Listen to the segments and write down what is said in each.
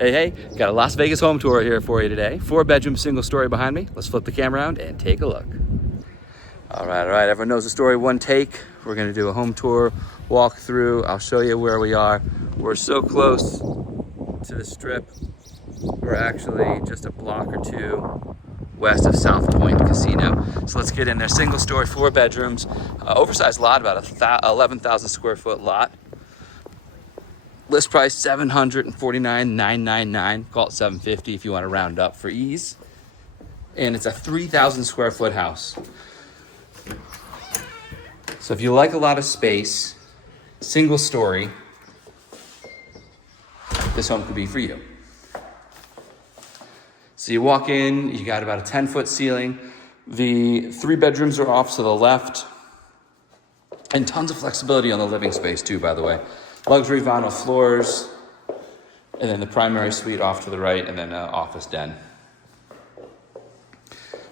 Hey, got a Las Vegas home tour here for you today. 4-bedroom, single story behind me. Let's flip the camera around and take a look. All right, everyone knows the story, one take. We're gonna do a home tour, walk through. I'll show you where we are. We're so close to the strip. We're actually just a block or two west of South Point Casino. So let's get in there. Single story, 4 bedrooms, oversized lot, about 11,000 square foot lot. List price $749,999. Call it $750 if you want to round up for ease. And it's a 3,000 square foot house. So if you like a lot of space, single story, this home could be for you. So you walk in, you got about a 10-foot ceiling. The 3 bedrooms are off to the left. And tons of flexibility on the living space too, by the way. Luxury vinyl floors, and then the primary suite off to the right, and then an office den.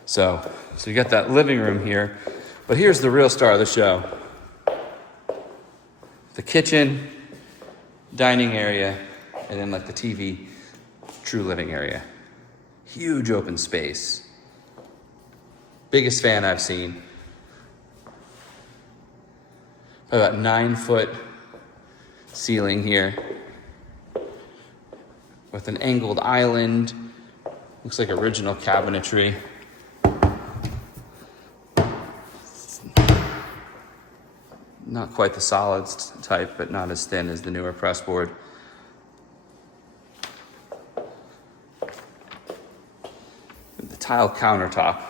So you got that living room here, but here's the real star of the show. The kitchen, dining area, and then like the TV, true living area. Huge open space. Biggest fan I've seen. About 9-foot ceiling here with an angled island. Looks like original cabinetry. Not quite the solids type, but not as thin as the newer pressboard. The tile countertop.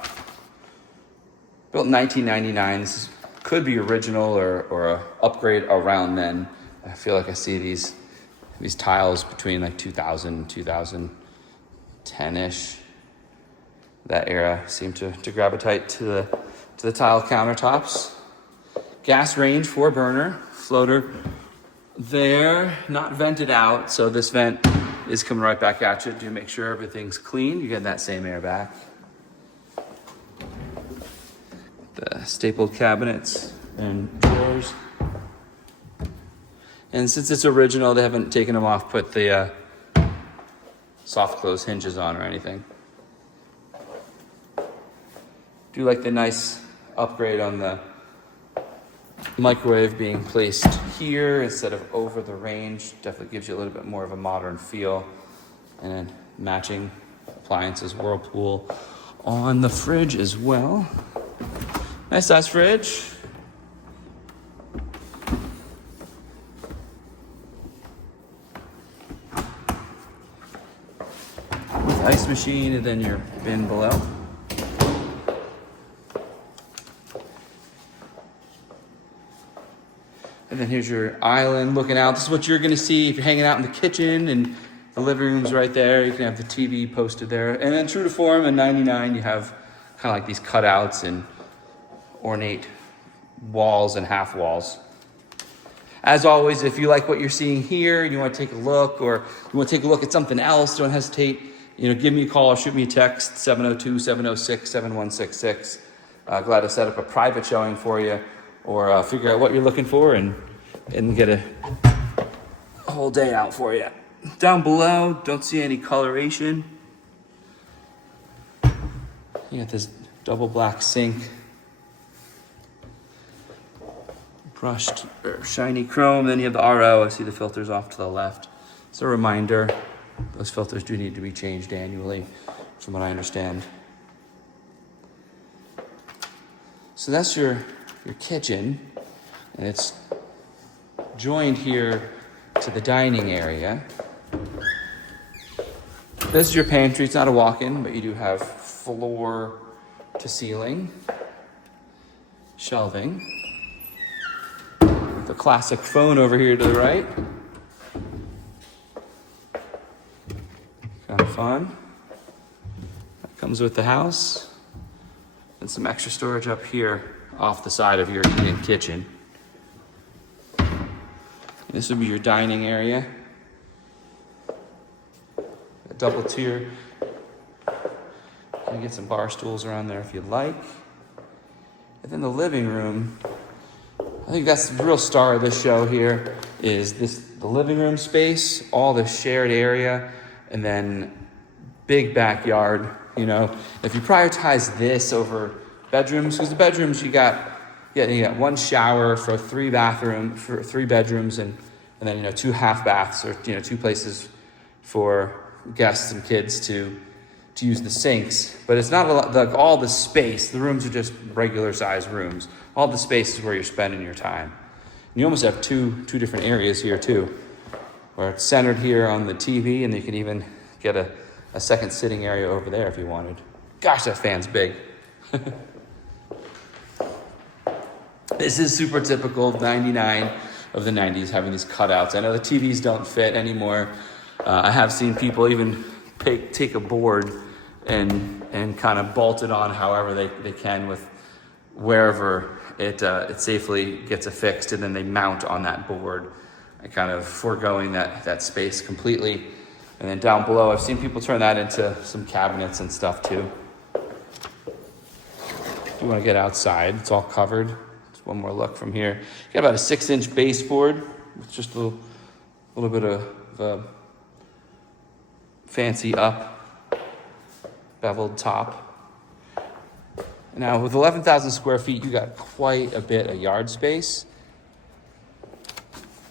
Built in 1999. This could be original or a upgrade around then. I feel like I see these tiles between like 2000 and 2010-ish. That era seemed to gravitate to the tile countertops. Gas range, 4-burner, floater there, not vented out. So this vent is coming right back at you to make sure everything's clean. You get that same air back. The stapled cabinets and drawers. And since it's original, they haven't taken them off, put the soft close hinges on or anything. Do like the nice upgrade on the microwave being placed here instead of over the range. Definitely gives you a little bit more of a modern feel. And then matching appliances, Whirlpool on the fridge as well. Nice size fridge. Ice machine, and then your bin below. And then here's your island looking out. This is what you're gonna see if you're hanging out in the kitchen, and the living room's right there. You can have the TV posted there. And then true to form, in 99, you have kind of like these cutouts and ornate walls and half walls. As always, if you like what you're seeing here, you want to take a look, or you want to take a look at something else, don't hesitate. Give me a call or shoot me a text, 702-706-7166. Glad to set up a private showing for you, or figure out what you're looking for and get a whole day out for you. Down below, don't see any coloration. You got this double black sink. Brushed or shiny chrome. Then you have the RO. I see the filters off to the left. It's a reminder. Those filters do need to be changed annually, from what I understand. So that's your kitchen, and it's joined here to the dining area. This is your pantry. It's not a walk-in, but you do have floor to ceiling shelving. The classic phone over here to the right. Kind of fun. That comes with the house. And some extra storage up here off the side of your kitchen. This would be your dining area. A double tier. You can get some bar stools around there if you'd like. And then the living room. I think that's the real star of this show here, is the living room space, all the shared area. and then big backyard. You know, if you prioritize this over bedrooms, because the bedrooms you got one shower for three bedrooms, and then, you know, 2 half baths, or, you know, 2 places for guests and kids to use the sinks. But it's not a lot, like all the space. The rooms are just regular sized rooms. All the space is where you're spending your time. And you almost have two different areas here too, where it's centered here on the TV, and you can even get a second sitting area over there if you wanted. Gosh, that fan's big. This is super typical 99 of the 90s, having these cutouts. I know the TVs don't fit anymore. I have seen people even take a board and kind of bolt it on however they can with wherever it safely gets affixed, and then they mount on that board, and kind of foregoing that space completely. And then down below, I've seen people turn that into some cabinets and stuff too. If you want to get outside, it's all covered. Just one more look from here. You got about a 6-inch baseboard with just a little bit of fancy up beveled top. Now with 11,000 square feet, you got quite a bit of yard space.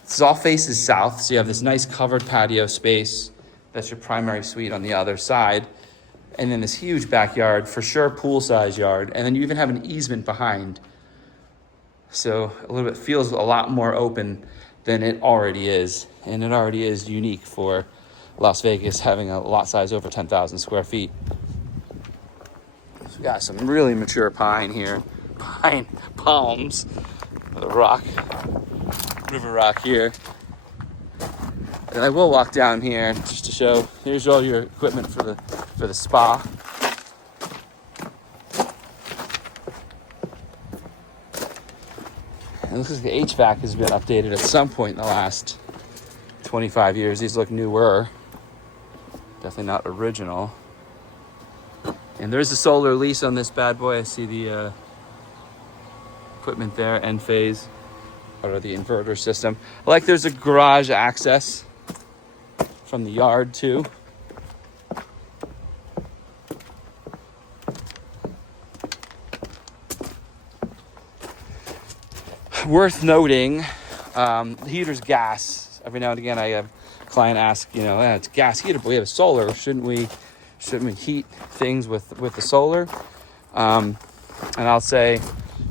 This all faces south, so you have this nice covered patio space. That's your primary suite on the other side. And then this huge backyard, for sure pool-size yard. And then you even have an easement behind. So a little bit feels a lot more open than it already is. And it already is unique for Las Vegas, having a lot size over 10,000 square feet. So we got some really mature pine here. Palms. The rock. River rock here. And I will walk down here just to show, here's all your equipment for the spa. And it looks like the HVAC has been updated at some point in the last 25 years. These look newer. Definitely not original. And there is a solar lease on this bad boy. I see the equipment there, end phase, part of the inverter system. I like there's a garage access from the yard too. Worth noting, the heater's gas. Every now and again I have a client ask, you know, it's gas heater, but we have a solar. Shouldn't we heat things with the solar? And I'll say,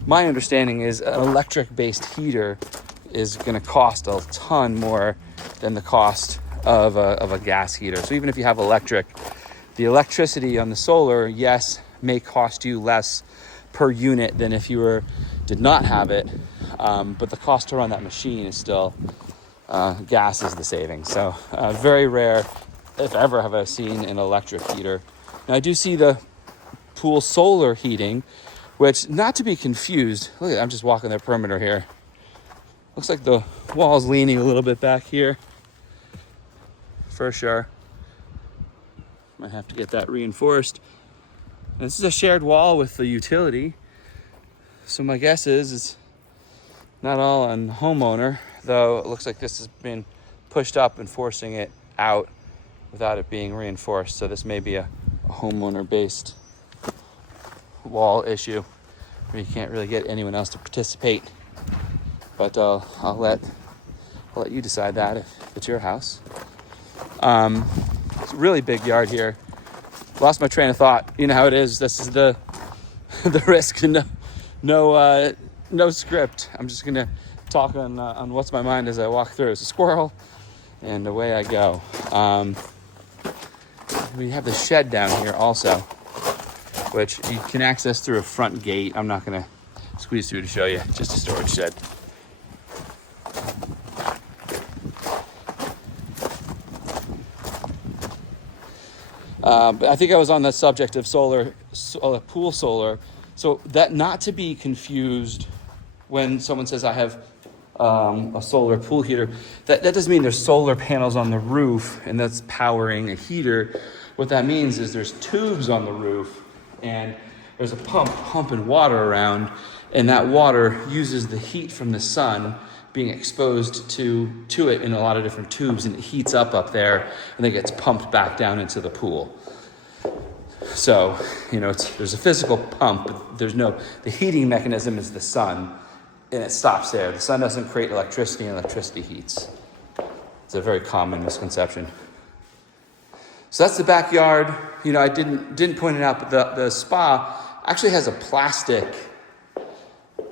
my understanding is an electric-based heater is going to cost a ton more than the cost of a gas heater. So even if you have electric, the electricity on the solar, yes, may cost you less per unit than if you did not have it. But the cost to run that machine is still, gas is the savings. So very rare, if ever, have I seen an electric heater. Now I do see the pool solar heating, which, not to be confused, look at, I'm just walking the perimeter here. Looks like the wall's leaning a little bit back here, for sure. Might have to get that reinforced. And this is a shared wall with the utility, so my guess is it's not all on the homeowner, though it looks like this has been pushed up and forcing it out without it being reinforced. So this may be a homeowner-based wall issue where you can't really get anyone else to participate. But I'll let you decide that if it's your house. It's a really big yard here. Lost my train of thought. You know how it is. This is the risk. No script. I'm just gonna talk on what's my mind as I walk through. It's a squirrel, and away I go. We have the shed down here also, which you can access through a front gate. I'm not gonna squeeze through to show you. Just a storage shed. But I think I was on the subject of pool solar. So that, not to be confused when someone says I have a solar pool heater, that doesn't mean there's solar panels on the roof and that's powering a heater. What that means is there's tubes on the roof and there's a pump pumping water around, and that water uses the heat from the sun being exposed to it in a lot of different tubes, and it heats up there and then gets pumped back down into the pool. So, there's a physical pump, but the heating mechanism is the sun, and it stops there. The sun doesn't create electricity, and electricity heats. It's a very common misconception. So that's the backyard. I didn't point it out, but the spa actually has a plastic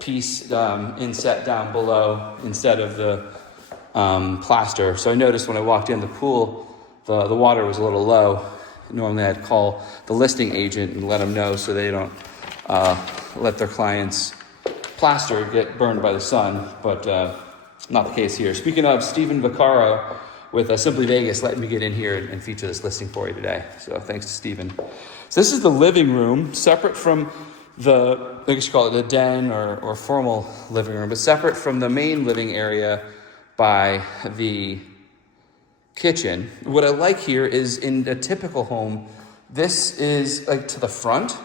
piece inset down below instead of the plaster. So I noticed when I walked in the pool, the water was a little low. Normally I'd call the listing agent and let them know so they don't let their clients' plaster get burned by the sun, but not the case here. Speaking of, Stephen Vaccaro with Simply Vegas let me get in here and feature this listing for you today. So thanks to Stephen. So this is the living room, separate from I guess you call it the den or formal living room, but separate from the main living area by the kitchen. What I like here is in a typical home, this is like to the front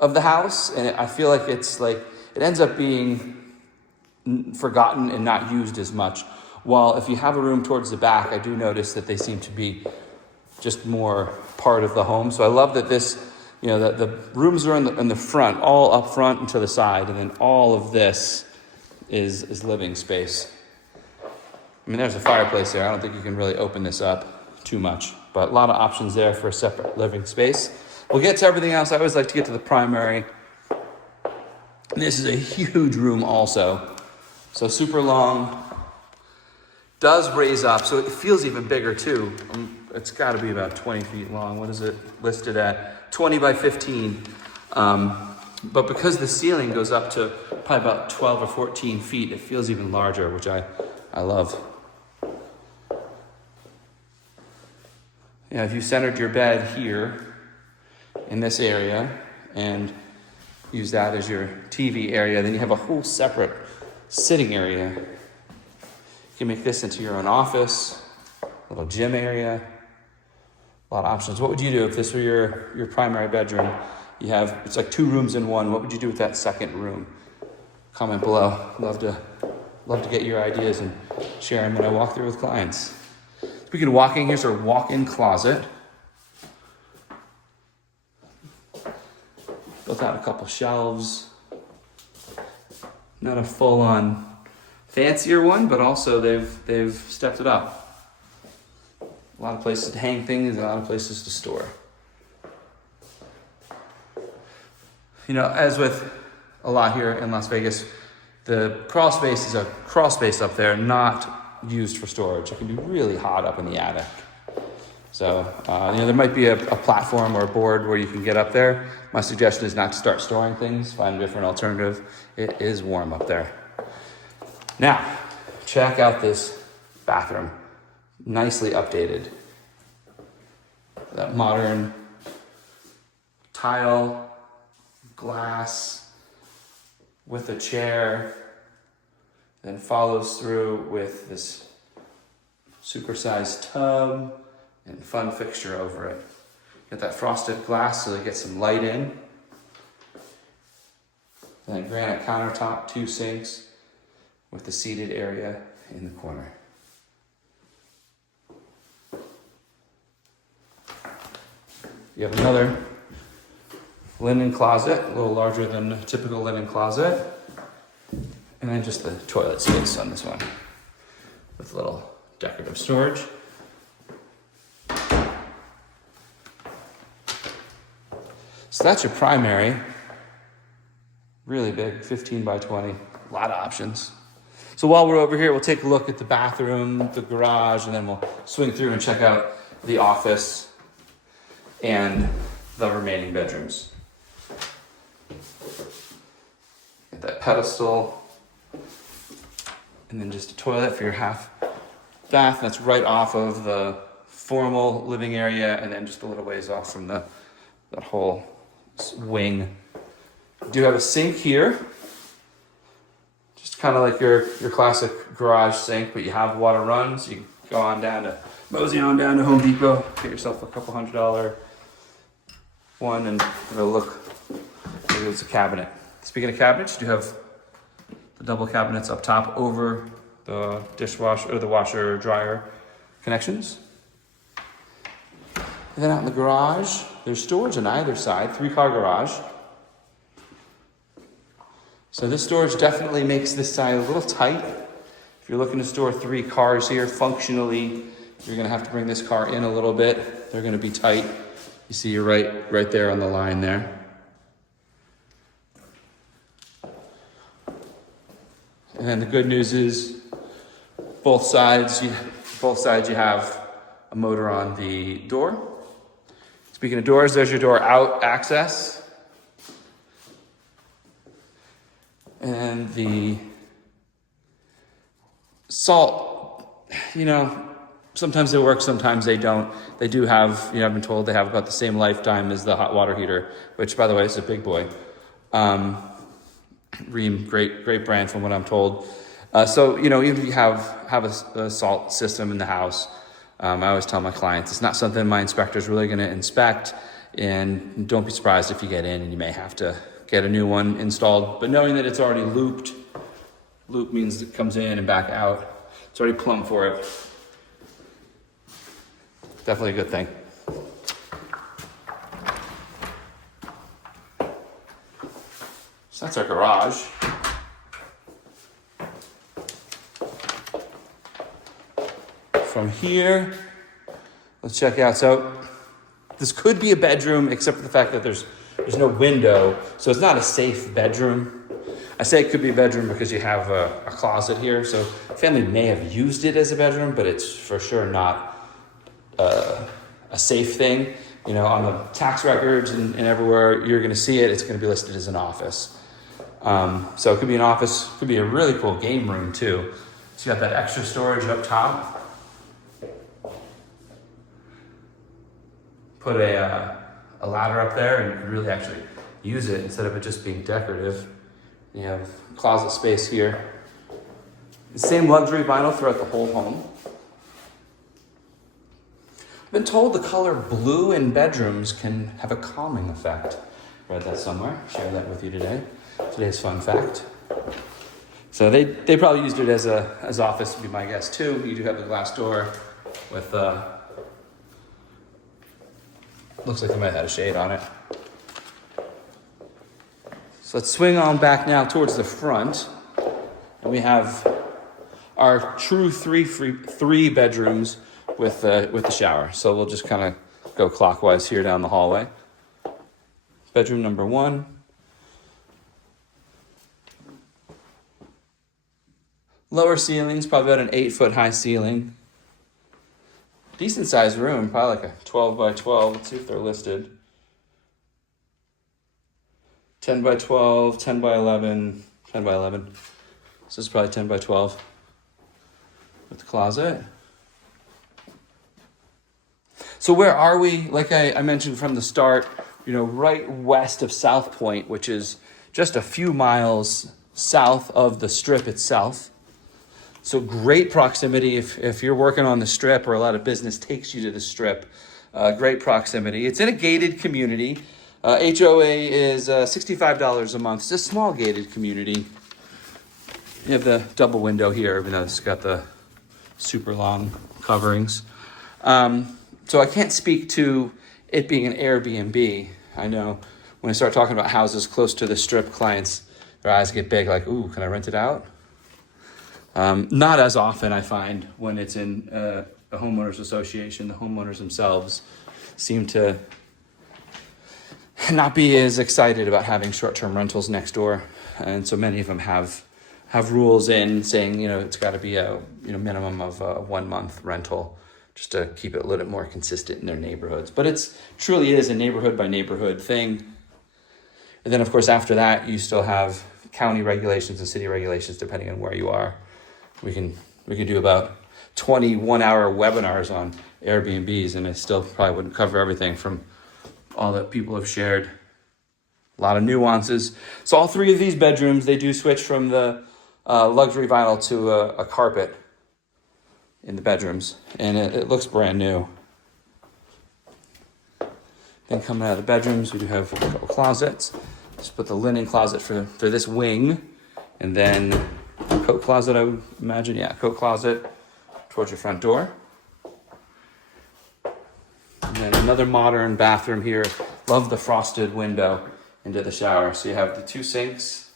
of the house, and I feel like it ends up being forgotten and not used as much. While if you have a room towards the back, I do notice that they seem to be just more part of the home. So I love that this, that the rooms are in the front, all up front and to the side, and then all of this is living space. I mean, there's a fireplace there. I don't think you can really open this up too much, but a lot of options there for a separate living space. We'll get to everything else. I always like to get to the primary. This is a huge room also. So super long. Does raise up, so it feels even bigger too. It's got to be about 20 feet long. What is it listed at? 20 by 15. But because the ceiling goes up to probably about 12 or 14 feet, it feels even larger, which I love. If you centered your bed here in this area and use that as your TV area, then you have a whole separate sitting area. You can make this into your own office, a little gym area, a lot of options. What would you do if this were your primary bedroom? It's like 2 rooms in one. What would you do with that second room? Comment below. Love to get your ideas and share them when I walk through with clients. Speaking of walking, here's our walk-in closet. Built out a couple shelves. Not a full-on fancier one, but also they've stepped it up. A lot of places to hang things, and a lot of places to store. As with a lot here in Las Vegas, the crawl space is a crawl space up there, not used for storage. It can be really hot up in the attic. So, there might be a platform or a board where you can get up there. My suggestion is not to start storing things. Find a different alternative. It is warm up there. Now, check out this bathroom. Nicely updated. That modern tile, glass, with a chair, then follows through with this supersized tub and fun fixture over it. Get that frosted glass so they get some light in. Then granite countertop, 2 sinks with the seated area in the corner. You have another linen closet, a little larger than a typical linen closet. And then just the toilet space on this one with a little decorative storage. So that's your primary. Really big, 15 by 20, a lot of options. So while we're over here, we'll take a look at the bathroom, the garage, and then we'll swing through and check out the office and the remaining bedrooms. Get that pedestal, and then just a toilet for your half bath. That's right off of the formal living area, and then just a little ways off from that whole wing. You do have a sink here, just kind of like your classic garage sink, but you have water runs. You can go on down to mosey on down to Home Depot, get yourself a couple $100 one, and it'll look maybe it's a cabinet. Speaking of cabinets, you do have the double cabinets up top over the dishwasher or the washer dryer connections. And then out in the garage, there's storage on either side, 3-car garage. So this storage definitely makes this side a little tight. If you're looking to store 3 cars here, functionally, you're gonna have to bring this car in a little bit. They're gonna be tight. You see you're right there on the line there. And then the good news is both sides you have a motor on the door. Speaking of doors, there's your door out access. And the salt, sometimes they work, sometimes they don't. They do have, I've been told they have about the same lifetime as the hot water heater, which, by the way, is a big boy. Rheem, great brand from what I'm told. So, even if you have a salt system in the house, I always tell my clients, it's not something my inspector's really going to inspect, and don't be surprised if you get in and you may have to get a new one installed. But knowing that it's already looped, loop means it comes in and back out. It's already plumb for it. Definitely a good thing. So that's our garage. From here, let's check out. So this could be a bedroom, except for the fact that there's no window, so it's not a safe bedroom. I say it could be a bedroom because you have a closet here, so family may have used it as a bedroom, but it's for sure not a safe thing. On the tax records and everywhere you're going to see it, it's going to be listed as an office. So it could be an office, could be a really cool game room too. So you got that extra storage up top. Put a ladder up there, and you can really actually use it instead of it just being decorative. You have closet space here. The same luxury vinyl throughout the whole home. I've been told the color blue in bedrooms can have a calming effect. Read that somewhere. Share that with you today. Today's fun fact. So they probably used it as office, would be my guess too. You do have the glass door with looks like it might have had a shade on it. So let's swing on back now towards the front. And we have our true three bedrooms with the shower. So we'll just kind of go clockwise here down the hallway. Bedroom number 1. Lower ceilings, probably about an 8-foot high ceiling. Decent sized room, probably like a 12 by 12. Let's see if they're listed. 10 by 12, 10 by 11, 10 by 11. So this is probably 10 by 12 with the closet. So where are we? Like I mentioned from the start, right west of South Point, which is just a few miles south of the strip itself. So great proximity if you're working on the strip or a lot of business takes you to the strip. Great proximity. It's in a gated community. HOA is $65 a month. It's a small gated community. You have the double window here, even though it's got the super long coverings. So I can't speak to it being an Airbnb. I know when I start talking about houses close to the strip, clients, their eyes get big like, ooh, can I rent it out? Not as often, I find, when it's in a homeowners association. The homeowners themselves seem to not be as excited about having short-term rentals next door. And so many of them have rules in saying, it's got to be a minimum of a 1-month rental just to keep it a little bit more consistent in their neighborhoods. But it's truly is a neighborhood by neighborhood thing. And then, of course, after that, you still have county regulations and city regulations depending on where you are. We can do about 20 one-hour webinars on Airbnbs, and I still probably wouldn't cover everything from all that people have shared. A lot of nuances. So all 3 of these bedrooms, they do switch from the luxury vinyl to a carpet in the bedrooms, and it looks brand new. Then coming out of the bedrooms, we do have a couple closets. Just put the linen closet for this wing, and then coat closet, I would imagine. Yeah, coat closet towards your front door. And then another modern bathroom here. Love the frosted window into the shower. So you have the 2 sinks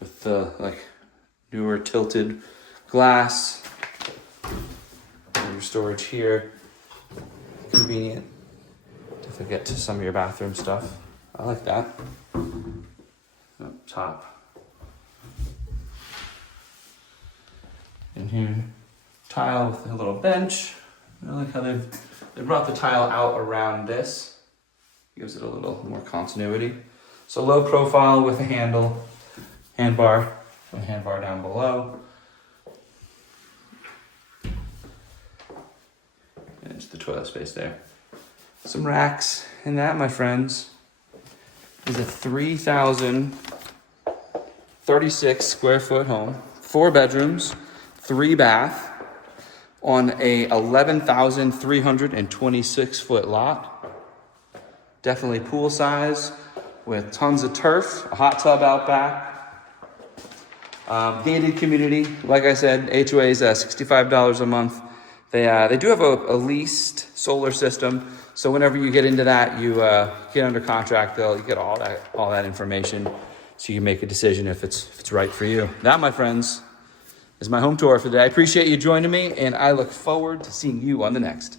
with the like newer tilted glass. And your storage here. Convenient to get to some of your bathroom stuff. I like that. Up top. In here, tile with a little bench. I like how they brought the tile out around this. Gives it a little more continuity. So low profile with a handle, handbar, and a handbar down below. And just the toilet space there. Some racks in that, my friends. Is a 3,036 square foot home, 4 bedrooms, 3 bath on a 11,326 foot lot. Definitely pool size with tons of turf, a hot tub out back. Gated community, like I said, HOA is $65 a month. They do have a leased solar system. So whenever you get into that, you get under contract, you get all that information so you can make a decision if it's right for you. That, my friends, is my home tour for today. I appreciate you joining me, and I look forward to seeing you on the next.